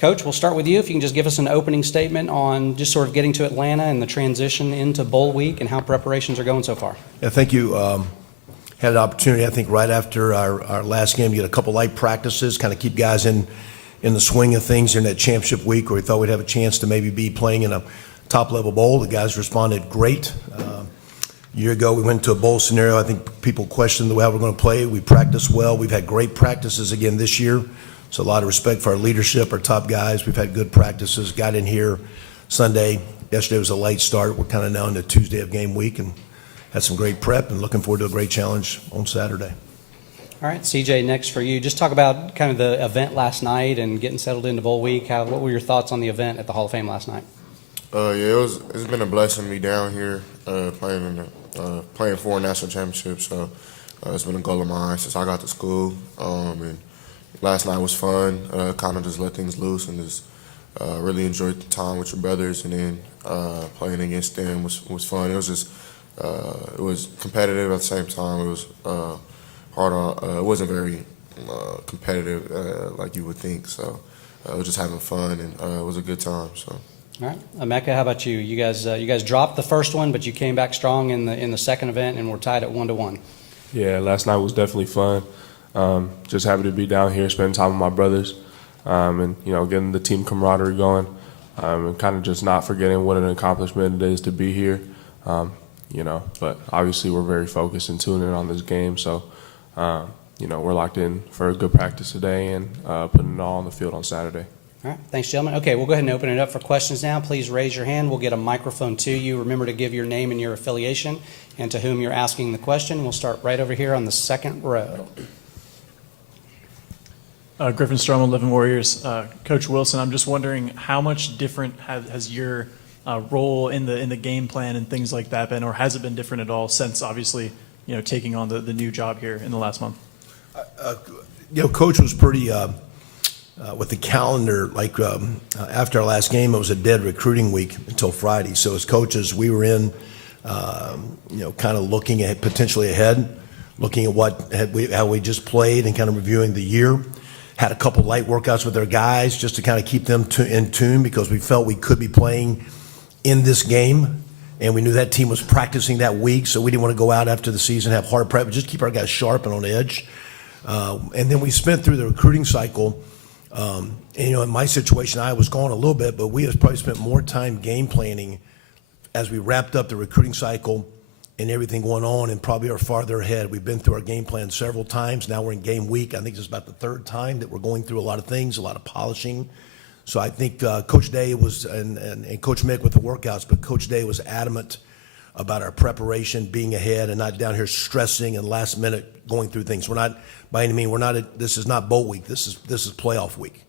Coach, we'll start with you. If you can just give us an opening statement on just sort of getting to Atlanta and the transition into bowl week and how preparations are going so far. Yeah, thank you. Had an opportunity, I think, right after our last game to get a couple light practices, kind of keep guys in the swing of things in that championship week where we thought we'd have a chance to maybe be playing in a top-level bowl. The guys responded great. A year ago, we went to a bowl scenario. I think people questioned the way we're going to play. We practiced well. We've had great practices again this year. So a lot of respect for our leadership, our top guys. We've had good practices. Got in here Sunday. Yesterday was a late start. We're kind of now into Tuesday of game week and had some great prep and looking forward to a great challenge on Saturday. All right, CJ, next for you. Just talk about kind of the event last night and getting settled into bowl week. What were your thoughts on the event at the Hall of Fame last night? It's been a blessing to be down here playing for a national championship. So it's been a goal of mine since I got to school. And last night was fun. Kind of just let things loose and just really enjoyed the time with your brothers. And then playing against them was fun. It was just it was competitive at the same time. It was hard on. It wasn't very competitive like you would think. So it was just having fun and it was a good time. So. All right, Emeka, how about you? You guys dropped the first one, but you came back strong in the second event and were tied at 1-1. Yeah, last night was definitely fun. Just happy to be down here, spending time with my brothers, and getting the team camaraderie going, and kind of just not forgetting what an accomplishment it is to be here. But obviously we're very focused and tuned in on this game, so we're locked in for a good practice today and putting it all on the field on Saturday. All right, thanks, gentlemen. Okay, we'll go ahead and open it up for questions now. Please raise your hand. We'll get a microphone to you. Remember to give your name and your affiliation and to whom you're asking the question. We'll start right over here on the second row. Griffin Strom, Living Warriors. Coach Wilson, I'm just wondering how much different has your role in the game plan and things like that been, or has it been different at all since obviously taking on the new job here in the last month? Coach was pretty with the calendar. After our last game, it was a dead recruiting week until Friday. So as coaches, we were in, kind of looking at potentially ahead, looking at how we just played and kind of reviewing the year. Had a couple light workouts with our guys just to kind of keep them in tune because we felt we could be playing in this game, and we knew that team was practicing that week, so we didn't want to go out after the season, have hard prep, but just keep our guys sharp and on edge. And then we spent through the recruiting cycle. In my situation, I was gone a little bit, but we have probably spent more time game planning as we wrapped up the recruiting cycle and everything going on, and probably are farther ahead. We've been through our game plan several times. Now we're in game week. I think this is about the third time that we're going through a lot of things, a lot of polishing. So I think Coach Day was, and Coach Mick with the workouts, but Coach Day was adamant about our preparation, being ahead, and not down here stressing and last minute going through things. We're not, by any means, this is not bowl week. This is playoff week.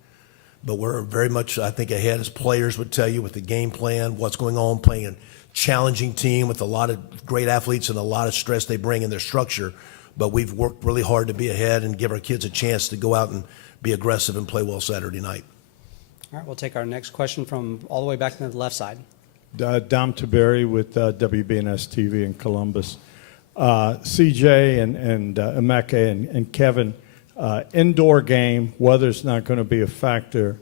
But we're very much, I think, ahead, as players would tell you, with the game plan, what's going on, playing a challenging team with a lot of great athletes and a lot of stress they bring in their structure. But we've worked really hard to be ahead and give our kids a chance to go out and be aggressive and play well Saturday night. All right, we'll take our next question from all the way back to the left side. Dom Taberi with WBNS TV in Columbus. CJ and Emeka and Kevin, indoor game, weather's not going to be a factor.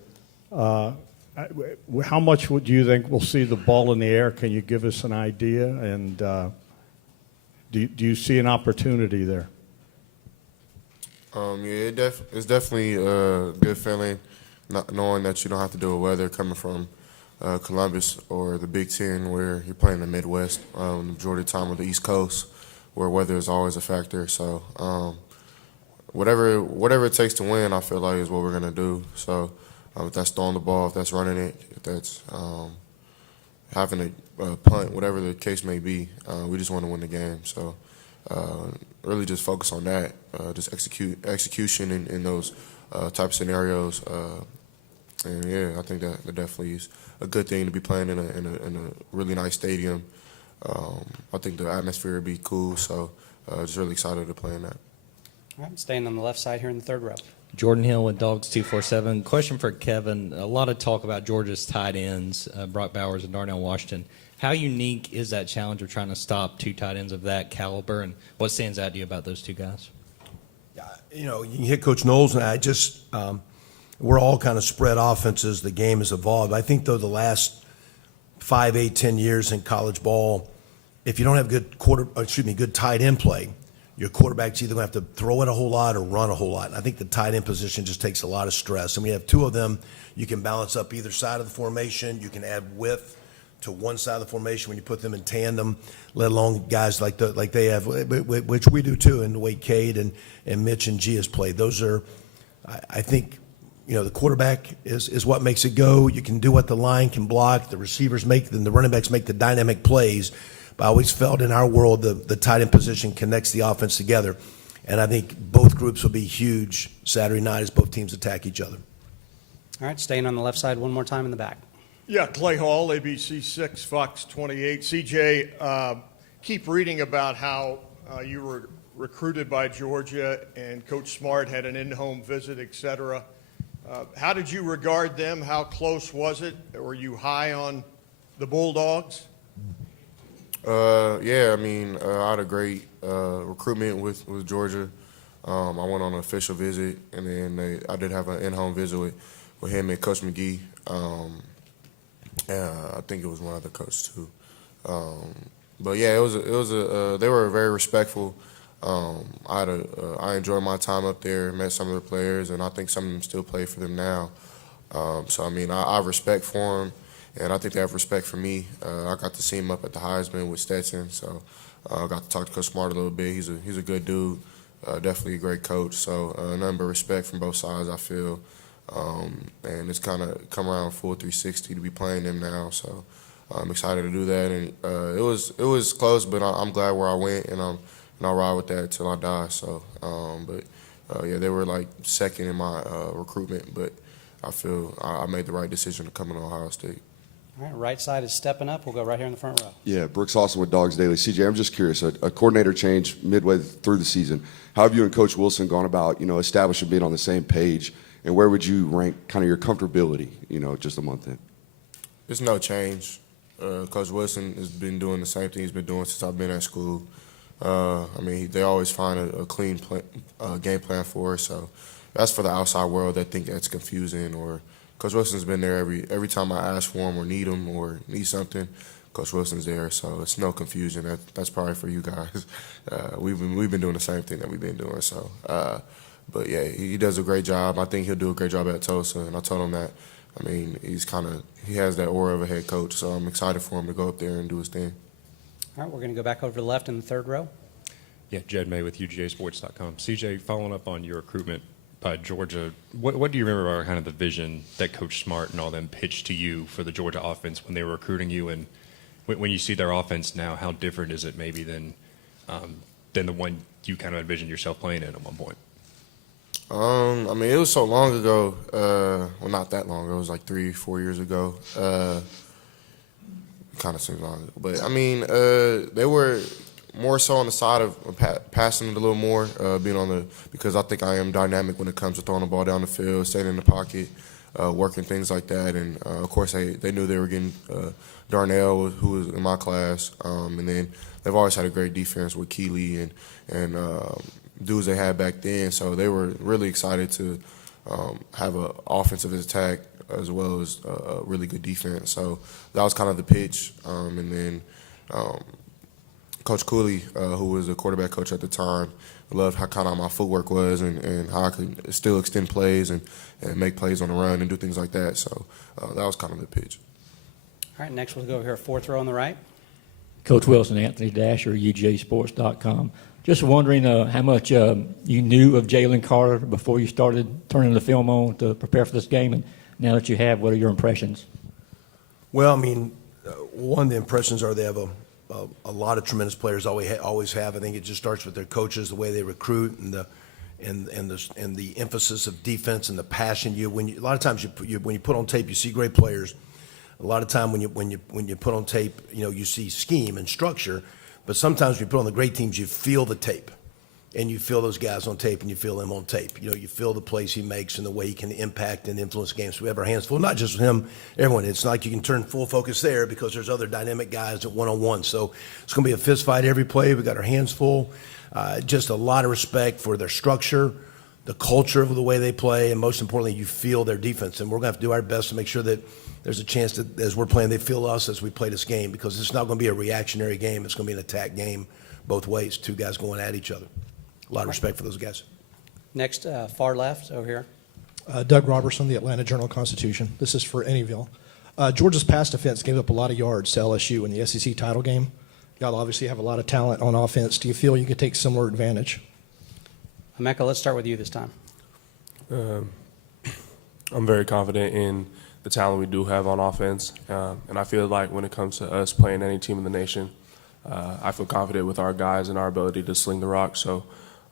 How much would you think we'll see the ball in the air? Can you give us an idea? And do you see an opportunity there? It's definitely a good feeling, not knowing that you don't have to deal with weather coming from Columbus or the Big Ten, where you're playing the Midwest, the majority of the time, or the East Coast, where weather is always a factor. So whatever it takes to win, I feel like is what we're gonna do. So if that's throwing the ball, if that's running it, if that's having a punt, whatever the case may be, we just want to win the game. So really just focus on that, just execution in those type of scenarios. And yeah, I think that definitely is a good thing to be playing in a really nice stadium. I think the atmosphere would be cool, so just really excited to play in that. All right, staying on the left side here in the third row. Jordan Hill with Dogs 247. Question for Kevin. A lot of talk about Georgia's tight ends, Brock Bowers and Darnell Washington. How unique is that challenge of trying to stop two tight ends of that caliber, and what stands out to you about those two guys? Yeah, you can hit Coach Knowles, and I just we're all kind of spread offenses. The game has evolved. I think, though, the last 5, 8, 10 years in college ball, if you don't have good tight end play, your quarterback's either going to have to throw it a whole lot or run a whole lot. And I think the tight end position just takes a lot of stress. And we have two of them. You can balance up either side of the formation. You can add width to one side of the formation when you put them in tandem, let alone guys like they have, which we do too, in the way Cade and Mitch and G has played. Those are, I think, the quarterback is what makes it go. You can do what the line can block. The receivers make, and the running backs make the dynamic plays. But I always felt in our world the tight end position connects the offense together. And I think both groups will be huge Saturday night as both teams attack each other. All right, staying on the left side one more time in the back. Yeah, Clay Hall, ABC 6, Fox 28. CJ, keep reading about how you were recruited by Georgia and Coach Smart had an in-home visit, et cetera. How did you regard them? How close was it? Were you high on the Bulldogs? Yeah, I had a great recruitment with Georgia. I went on an official visit, and then I did have an in-home visit with him and Coach McGee. I think it was one other coach too. But yeah, it was they were very respectful. I enjoyed my time up there, met some of the players, and I think some of them still play for them now. So I have respect for them. And I think they have respect for me. I got to see him up at the Heisman with Stetson, so I got to talk to Coach Smart a little bit. He's a good dude, definitely a great coach. So nothing but respect from both sides, I feel. And it's kind of come around full 360 to be playing them now. So I'm excited to do that. And it was close, but I'm glad where I went, and I'll ride with that till I die. So, yeah, they were like second in my recruitment, but I feel I made the right decision to come into Ohio State. All right, right side is stepping up. We'll go right here in the front row. Yeah, Brooks Austin with Dogs Daily. CJ, I'm just curious, a coordinator change midway through the season. How have you and Coach Wilson gone about, establishing being on the same page, and where would you rank kind of your comfortability, just a month in? There's no change. Coach Wilson has been doing the same thing he's been doing since I've been at school. They always find a clean game plan for us, so that's for the outside world that think that's confusing. Or Coach Wilson's been there every time I ask for him or need him or need something. Coach Wilson's there, so it's no confusion. That's probably for you guys. We've been doing the same thing that we've been doing. So, but yeah, he does a great job. I think he'll do a great job at Tulsa, and I told him that. He has that aura of a head coach, so I'm excited for him to go up there and do his thing. All right, we're going to go back over to the left in the third row. Yeah, Jed May with UGAsports.com. CJ, following up on your recruitment by Georgia, what do you remember about kind of the vision that Coach Smart and all them pitched to you for the Georgia offense when they were recruiting you? And when you see their offense now, how different is it maybe than the one you kind of envisioned yourself playing in at one point? It was so long ago. Well, not that long ago. It was like 3-4 years ago. Kind of seems long ago. But, they were more so on the side of passing it a little more, because I think I am dynamic when it comes to throwing the ball down the field, staying in the pocket, working things like that. And, of course, they knew they were getting Darnell, who was in my class. And then they've always had a great defense with Keeley and dudes they had back then. So they were really excited to have an offensive attack as well as a really good defense. So that was kind of the pitch. And then Coach Cooley, who was the quarterback coach at the time, loved how kind of my footwork was and how I could still extend plays and make plays on the run and do things like that. So that was kind of the pitch. All right, next we'll go over here, fourth row on the right. Coach Wilson, Anthony Dasher, UGAsports.com. Just wondering how much you knew of Jalen Carter before you started turning the film on to prepare for this game, and now that you have, what are your impressions? Well, one of the impressions are they have a lot of tremendous players. Always have. I think it just starts with their coaches, the way they recruit, and the emphasis of defense and the passion. A lot of times when you put on tape, you see great players. A lot of time when you put on tape, you see scheme and structure. But sometimes when you put on the great teams, you feel the tape, and you feel those guys on tape, and you feel them on tape. You feel the plays he makes and the way he can impact and influence games. So we have our hands full, not just with him, everyone. It's not like you can turn full focus there because there's other dynamic guys at one-on-one. So it's going to be a fist fight every play. We got our hands full. Just a lot of respect for their structure, the culture of the way they play, and most importantly, you feel their defense. And we're going to have to do our best to make sure that there's a chance that as we're playing, they feel us as we play this game, because it's not going to be a reactionary game. It's going to be an attack game both ways, two guys going at each other. A lot of respect for those guys. Next, far left over here. Doug Robertson, the Atlanta Journal-Constitution. This is for Anyville. Georgia's pass defense gave up a lot of yards to LSU in the SEC title game. Y'all obviously have a lot of talent on offense. Do you feel you could take similar advantage? Emeka, let's start with you this time. I'm very confident in the talent we do have on offense, and I feel like when it comes to us playing any team in the nation, I feel confident with our guys and our ability to sling the rock. So,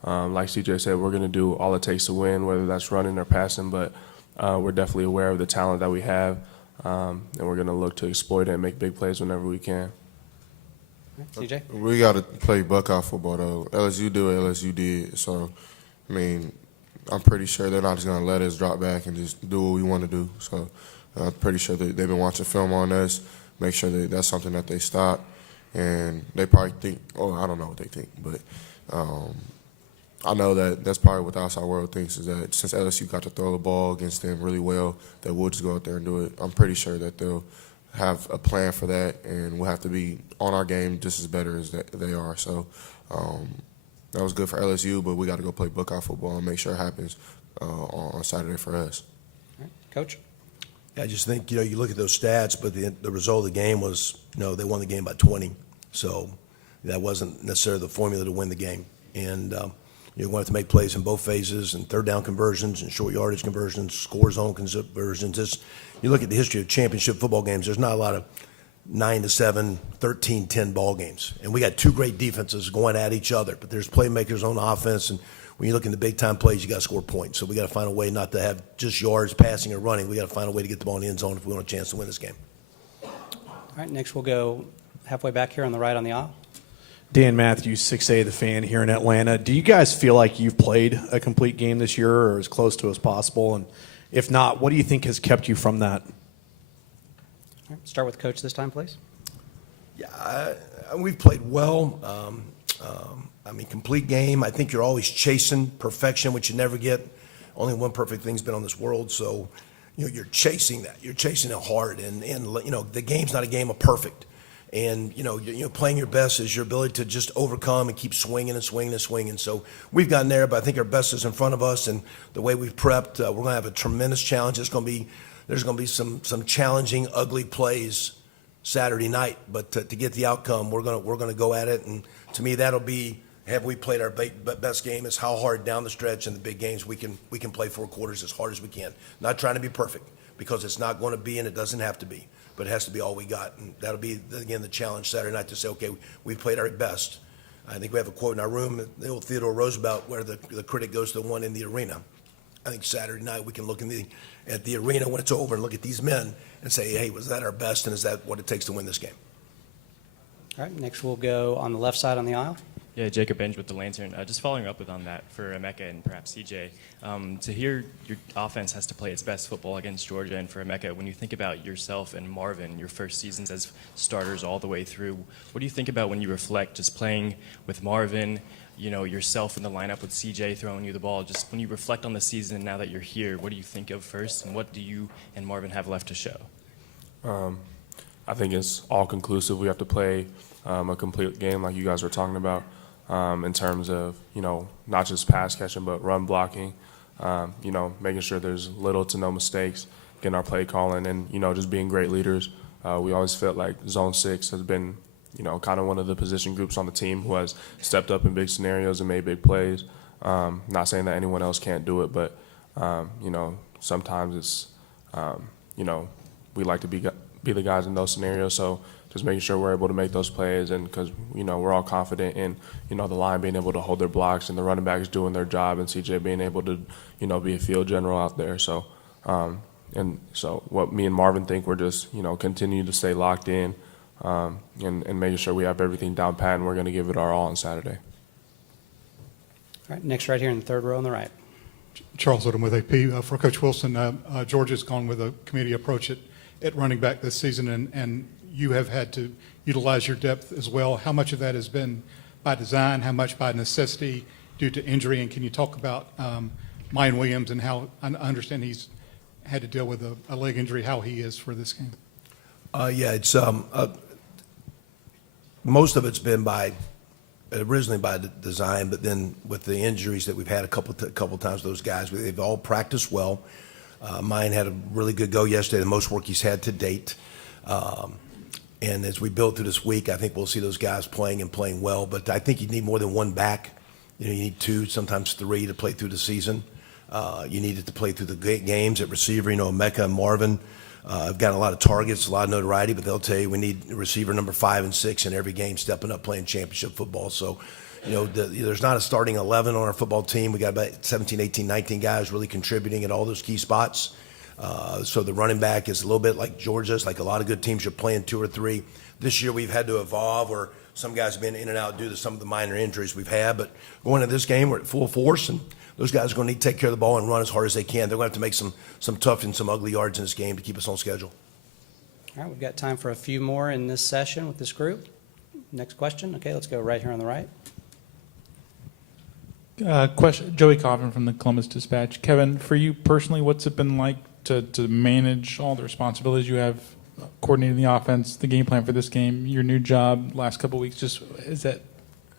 like CJ said, we're going to do all it takes to win, whether that's running or passing, but we're definitely aware of the talent that we have, and we're going to look to exploit it and make big plays whenever we can. CJ? We got to play Buckeye football, though. LSU do what LSU did. So, I mean, I'm pretty sure they're not just going to let us drop back and just do what we want to do. So, I'm pretty sure they've been watching film on us, make sure that that's something that they stop. And they probably think, oh, I don't know what they think, but I know that that's probably what the outside world thinks, is that since LSU got to throw the ball against them really well, that we'll just go out there and do it. I'm pretty sure that they'll have a plan for that, and we'll have to be on our game just as better as they are. So that was good for LSU, but we got to go play Buckeye football and make sure it happens on Saturday for us. All right. Coach? I just think, you look at those stats, but the result of the game was, they won the game by 20. So that wasn't necessarily the formula to win the game. And you wanted to make plays in both phases, and third down conversions and short yardage conversions, score zone conversions. You look at the history of championship football games, there's not a lot of 9-7, 13-10 ball games. And we got two great defenses going at each other, but there's playmakers on offense, and when you look in the big-time plays, you got to score points. So we got to find a way not to have just yards passing or running. We got to find a way to get the ball in the end zone if we want a chance to win this game. All right, next we'll go halfway back here on the right on the aisle. Dan Matthews, 6A The Fan here in Atlanta. Do you guys feel like you've played a complete game this year, or as close to as possible? And if not, what do you think has kept you from that? All right, start with Coach this time, please. Yeah, we've played well. Complete game. I think you're always chasing perfection, which you never get. Only one perfect thing's been on this world, so you're chasing that. You're chasing it hard, and the game's not a game of perfect. And playing your best is your ability to just overcome and keep swinging and swinging and swinging. So we've gotten there, but I think our best is in front of us, and the way we've prepped, we're going to have a tremendous challenge. There's going to be some challenging, ugly plays Saturday night, but to get the outcome, we're going to go at it. And to me, that'll be, have we played our best game? Is how hard down the stretch in the big games we can play 4 quarters as hard as we can. Not trying to be perfect, because it's not going to be, and it doesn't have to be, but it has to be all we got. And that'll be, again, the challenge Saturday night, to say, okay, we played our best. I think we have a quote in our room, the old Theodore Roosevelt, where the critic goes to the one in the arena. I think Saturday night we can look at the arena when it's over and look at these men and say, hey, was that our best, and is that what it takes to win this game? All right, next we'll go on the left side on the aisle. Yeah, Jacob Benj with the Lantern. Just following up on that for Emeka and perhaps CJ, to hear your offense has to play its best football against Georgia, and for Emeka, when you think about yourself and Marvin, your first seasons as starters all the way through, what do you think about when you reflect just playing with Marvin, yourself in the lineup with CJ throwing you the ball? Just when you reflect on the season now that you're here, what do you think of first, and what do you and Marvin have left to show? I think it's all conclusive. We have to play a complete game like you guys were talking about, in terms of, not just pass catching, but run blocking, making sure there's little to no mistakes, getting our play calling, and, just being great leaders. We always felt like Zone 6 has been, kind of one of the position groups on the team who has stepped up in big scenarios and made big plays. Not saying that anyone else can't do it, but, sometimes it's, we like to be the guys in those scenarios. So just making sure we're able to make those plays, and because, we're all confident in, the line being able to hold their blocks and the running backs doing their job, and CJ being able to, be a field general out there. So, and so what me and Marvin think, we're just, continue to stay locked in, and making sure we have everything down pat, and we're going to give it our all on Saturday. All right, next right here in the third row on the right. Charles Odom with AP. For Coach Wilson, Georgia's gone with a committee approach at running back this season, and you have had to utilize your depth as well. How much of that has been by design? How much by necessity due to injury? And can you talk about Mayan Williams and how I understand he's had to deal with a leg injury, how he is for this game. Yeah, it's most of it's been originally by design, but then with the injuries that we've had a couple times, those guys, they've all practiced well. Mine had a really good go yesterday, the most work he's had to date. And as we build through this week, I think we'll see those guys playing and playing well. But I think you need more than one back. You need two, sometimes three to play through the season. You need it to play through the games at receiver. Emeka and Marvin have got a lot of targets, a lot of notoriety, but they'll tell you we need receiver number 5 and 6 in every game stepping up playing championship football. So, there's not a starting 11 on our football team. We got about 17, 18, 19 guys really contributing at all those key spots. So the running back is a little bit like Georgia's, like a lot of good teams are playing 2 or 3. This year we've had to evolve where some guys have been in and out due to some of the minor injuries we've had. But going into this game, we're at full force, and those guys are going to need to take care of the ball and run as hard as they can. They're going to have to make some tough and some ugly yards in this game to keep us on schedule. All right, we've got time for a few more in this session with this group. Next question. Okay, let's go right here on the right. Question, Joey Coffin from the Columbus Dispatch. Kevin, for you personally, what's it been like to manage all the responsibilities you have, coordinating the offense, the game plan for this game, your new job, last couple of weeks? Just is that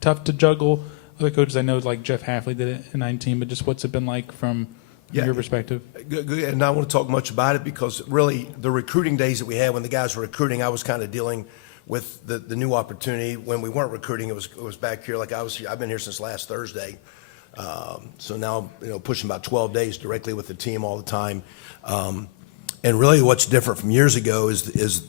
tough to juggle? Other coaches I know, like Jeff Halfley did it in 19, but just what's it been like from your perspective? Good. And I don't want to talk much about it because really the recruiting days that we had when the guys were recruiting, I was kind of dealing with the new opportunity. When we weren't recruiting, it was back here like I was here. I've been here since last Thursday. So now, pushing about 12 days directly with the team all the time. And really what's different from years ago is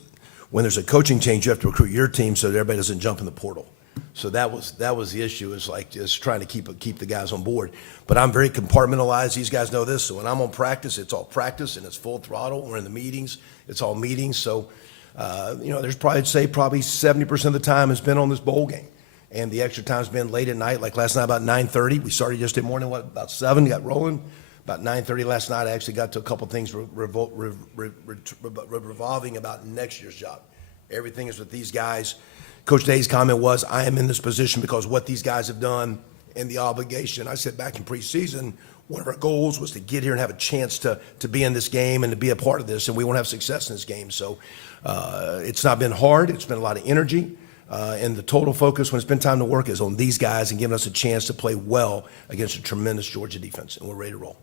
when there's a coaching change, you have to recruit your team so that everybody doesn't jump in the portal. So that was the issue, is like just trying to keep the guys on board. But I'm very compartmentalized. These guys know this. So when I'm on practice, it's all practice and it's full throttle. We're in the meetings. It's all meetings. So, there's probably 70% of the time has been on this bowl game. And the extra time's been late at night, like last night about 9:30. We started yesterday morning, about 7, got rolling. About 9:30 last night, I actually got to a couple things revolving about next year's job. Everything is with these guys. Coach Day's comment was, I am in this position because what these guys have done and the obligation. I said back in preseason, one of our goals was to get here and have a chance to be in this game and to be a part of this, and we want to have success in this game. So it's not been hard. It's been a lot of energy. And the total focus when it's been time to work is on these guys and giving us a chance to play well against a tremendous Georgia defense, and we're ready to roll.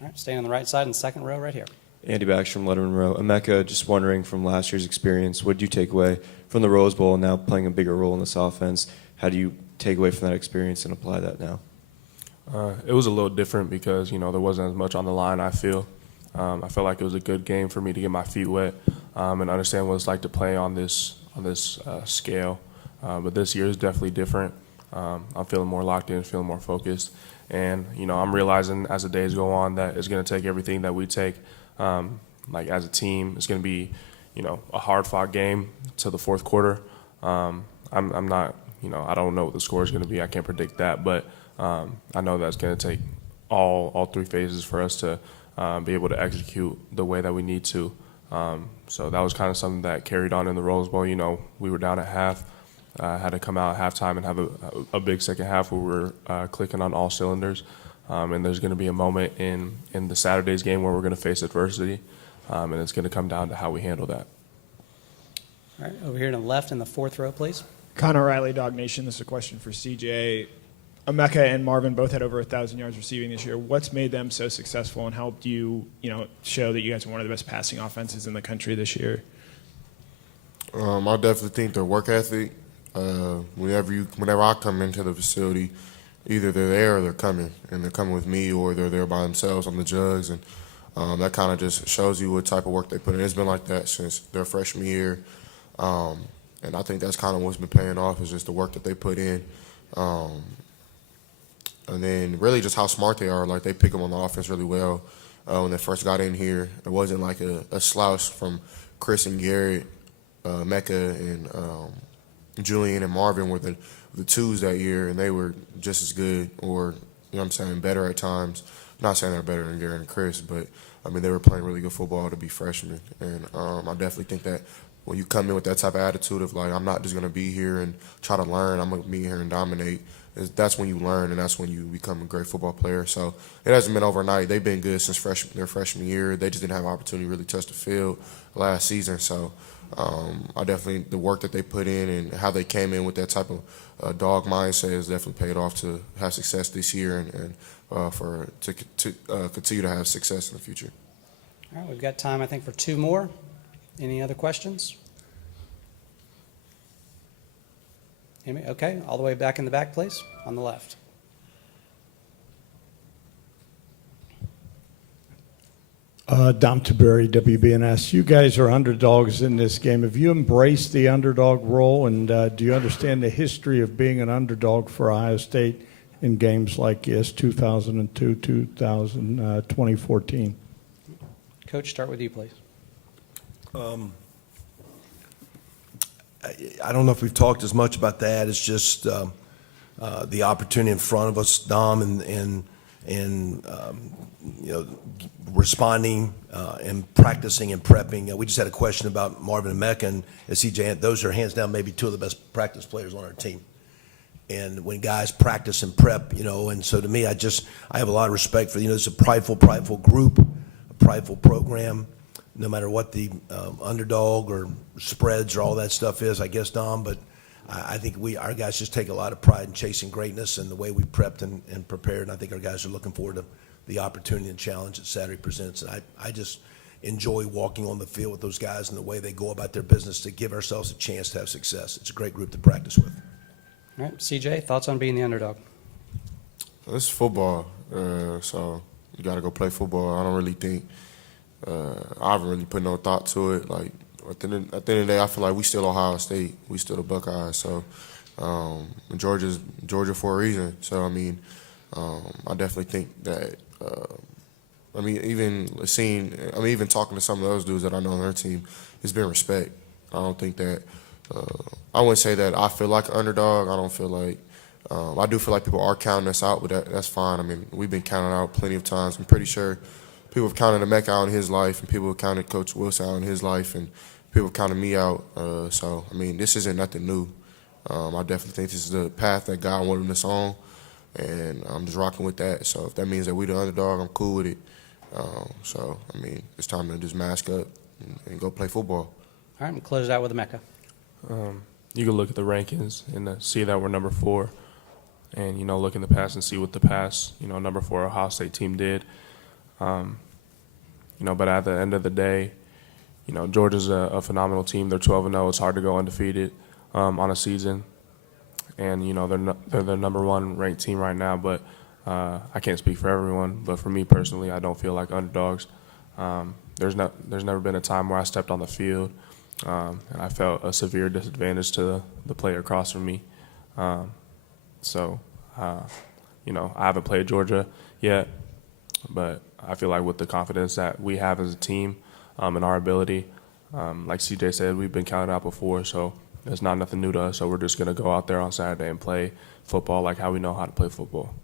All right, staying on the right side in the second row right here. Andy Baxter from Letterman Row. Emeka, just wondering from last year's experience, what did you take away from the Rose Bowl and now playing a bigger role in this offense? How do you take away from that experience and apply that now? It was a little different because, there wasn't as much on the line, I feel. I felt like it was a good game for me to get my feet wet and understand what it's like to play on this scale. But this year is definitely different. I'm feeling more locked in, feeling more focused. And, I'm realizing as the days go on that it's going to take everything that we take, as a team. It's going to be, a hard-fought game to the fourth quarter. I'm not, I don't know what the score is going to be. I can't predict that. But I know that's going to take all 3 phases for us to be able to execute the way that we need to. So that was kind of something that carried on in the Rose Bowl. We were down at half, had to come out at halftime and have a big second half where we're clicking on all cylinders. And there's going to be a moment in the Saturday's game where we're going to face adversity, and it's going to come down to how we handle that. All right, over here to the left in the fourth row, please. Connor Riley, Dog Nation. This is a question for CJ. Emeka and Marvin both had over 1,000 yards receiving this year. What's made them so successful and helped you, show that you guys are one of the best passing offenses in the country this year? I definitely think their work ethic. Whenever I come into the facility, either they're there or they're coming, and they're coming with me or they're there by themselves on the jugs, and that kind of just shows you what type of work they put in. It's been like that since their freshman year, and I think that's kind of what's been paying off is just the work that they put in. And then really just how smart they are. Like, they pick them on the offense really well. When they first got in here, it wasn't like a slouch from Chris and Garrett, Mecca and Julian and Marvin were the twos that year, and they were just as good or, better at times. I'm not saying they're better than Garrett and Chris, but, they were playing really good football to be freshmen. And I definitely think that when you come in with that type of attitude of like, I'm not just gonna be here and try to learn, I'm gonna be here and dominate, that's when you learn and that's when you become a great football player. So it hasn't been overnight. They've been good since their freshman year. They just didn't have an opportunity to really touch the field last season. So I definitely, the work that they put in and how they came in with that type of dog mindset has definitely paid off to have success this year and to continue to have success in the future. All right, we've got time, I think, for two more. Any other questions? Okay, all the way back in the back, please, on the left. Dom Taberry, WBNS. You guys are underdogs in this game. Have you embraced the underdog role, and do you understand the history of being an underdog for Ohio State in games like 2002, 2014? Coach, start with you, please. I don't know if we've talked as much about that. It's just the opportunity in front of us, Dom, and responding and practicing and prepping. We just had a question about Marvin Emeka and CJ. Those are hands down maybe two of the best practice players on our team. And when guys practice and prep, and so to me, I have a lot of respect for, it's a prideful group, a prideful program. No matter what the underdog or spreads or all that stuff is, I guess, Dom, but I think our guys just take a lot of pride in chasing greatness and the way we prepped and prepared, and I think our guys are looking forward to the opportunity and challenge that Saturday presents. And I just enjoy walking on the field with those guys and the way they go about their business to give ourselves a chance to have success. It's a great group to practice with. All right, CJ, thoughts on being the underdog? It's football, so you got to go play football. I don't really think I haven't really put no thought to it. Like at the end of the day, I feel like we still Ohio State, we still the Buckeyes. So Georgia for a reason. So I mean, I definitely think that. Even talking to some of those dudes that I know on their team, it's been respect. I don't think that. I wouldn't say that I feel like an underdog. I don't feel like. I do feel like people are counting us out, but that's fine. I mean, we've been counted out plenty of times. I'm pretty sure people have counted Emeka out in his life, and people have counted Coach Wilson out in his life, and people have counted me out. So, I mean, this isn't nothing new. I definitely think this is the path that God wanted us on, and I'm just rocking with that. So if that means that we the underdog, I'm cool with it. So, I mean, it's time to just mask up and go play football. All right, we'll close it out with Emeka. You can look at the rankings and see that we're number 4. And, look in the past and see what the past, number 4 Ohio State team did. But at the end of the day, Georgia's a phenomenal team. They're 12-0. It's hard to go undefeated on a season. And, they're the number 1 ranked team right now. But I can't speak for everyone. But for me personally, I don't feel like underdogs. There's never been a time where I stepped on the field and I felt a severe disadvantage to the player across from me. I haven't played Georgia yet, but I feel like with the confidence that we have as a team and our ability, like CJ said, we've been counted out before, so it's not nothing new to us. So we're just going to go out there on Saturday and play football like how we know how to play football.